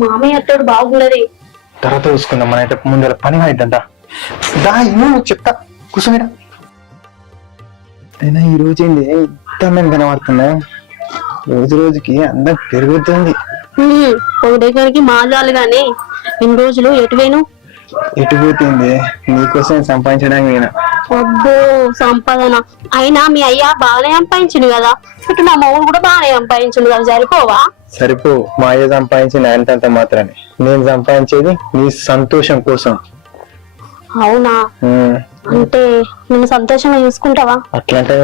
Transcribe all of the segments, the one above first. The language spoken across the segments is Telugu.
మామయ్య అత్తోడు బాగున్నది. తర్వాత చూసుకుందాం, మన అయితే ముందు పని అయిద్దంట. దా నువ్వు చెప్తా కూర్చోమీరా. అయినా ఈ రోజు ఏంది ఇంత మేము కనబడుతున్నా, రోజు రోజుకి అందం పెరుగుతుంది. ఒకటే గారికి మాజాలు గాని ఇన్ని రోజులు ఎటువేను? ఎటు పోతుంది? నీకోసం సంపాదించడానికి నేను. అబ్బో సంపాదన అయినా మీ అయ్యా బాగానే సంపాదించిండు కదా, ఇటు నా మొగుడు కూడా బాగానే సంపాదించిండు కదా, సరిపోవా? సరిపో. మా అయ్య సంపాదించింది అంతంత మాత్రమే, నేను సంపాదించేది నీ సంతోషం కోసం. అవునా? అంటే నేను సంతోషంగా చూసుకుంటావా? అట్లాంటి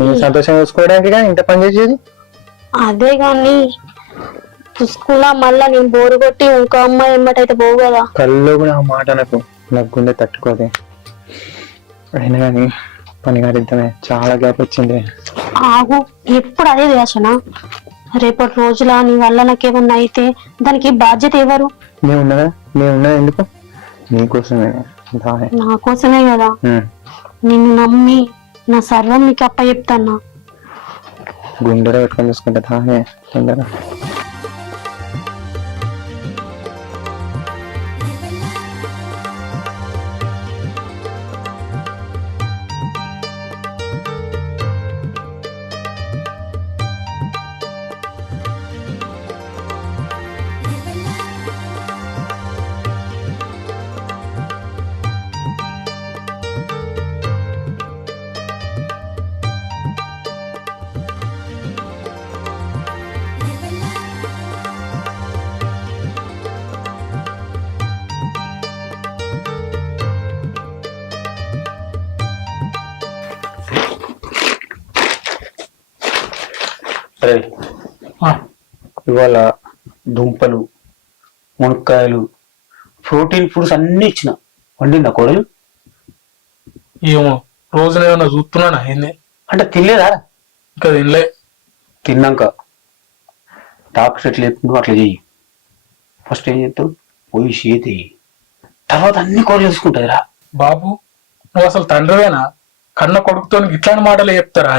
నేను సంతోషంగా చూసుకోవడానికి కానీ ఇంత పని చేసేది. అదే గాని చూసుకున్నా మళ్ళా నేను బోరు కొట్టి ఇంకో అమ్మాయి ఎమ్మటైతే పోవు కదా. కల్లో కూడా ఆ మాట నాకు గుండె తట్టుకోదే. అయినా కానీ పని కాడిద్దామే, చాలా గ్యాప్ వచ్చింది. ఆగు, ఎప్పుడు అదే వేసనా? రేపటి రోజులా నీ వల్ల నాకేమన్నా అయితే దానికి బాధ్యత ఎవరు? నేనున్నదా ఎందుకు? నీకోసమే. నా కోసమే కదా. నిన్ను నమ్మి నా సర్వం నీకు అప్ప చెప్తాన్నా. గుండెలో పెట్టుకొని చూసుకుంటా తానే తొందరగా. ఇవాళ దుంపలు, మునక్కాయలు, ప్రోటీన్ ఫుడ్స్ అన్ని ఇచ్చిన. వండిందా కోడలు? ఏమో రోజునేమన్నా చూస్తున్నానా ఏంది అంటే తినలేదా? ఇంకా తినలే. తిన్నాక డాక్టర్ ఎట్లా చెప్తుందో అట్లా చెయ్యి. ఫస్ట్ ఏం చేస్తావు, పోయి చేతి, తర్వాత అన్ని కూరలు వేసుకుంటుందిరా. బాబు నువ్వు అసలు తండ్రివేనా? కన్న కొడుకుతో ఇట్లాంటి మాటలే చెప్తారా?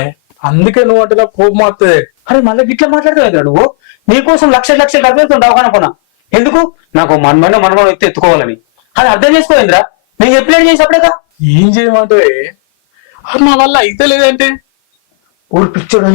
అందుకే నువ్వు అంటే కోపం వస్తుంది. అరే మళ్ళీ గిట్లా మాట్లాడతావు నువ్వు. నీకోసం లక్షలు ఖర్చు దవాఖాన పోనా ఎందుకు? నాకు మనమని ఎత్తుకోవాలని. అది అర్థం చేసుకోలేదురా. నేను చెప్పినట్టు చేసినప్పుడేగా. ఏం చేయమంటే నా వల్ల అయితే లేదంటే ఊరు పిచ్చోడు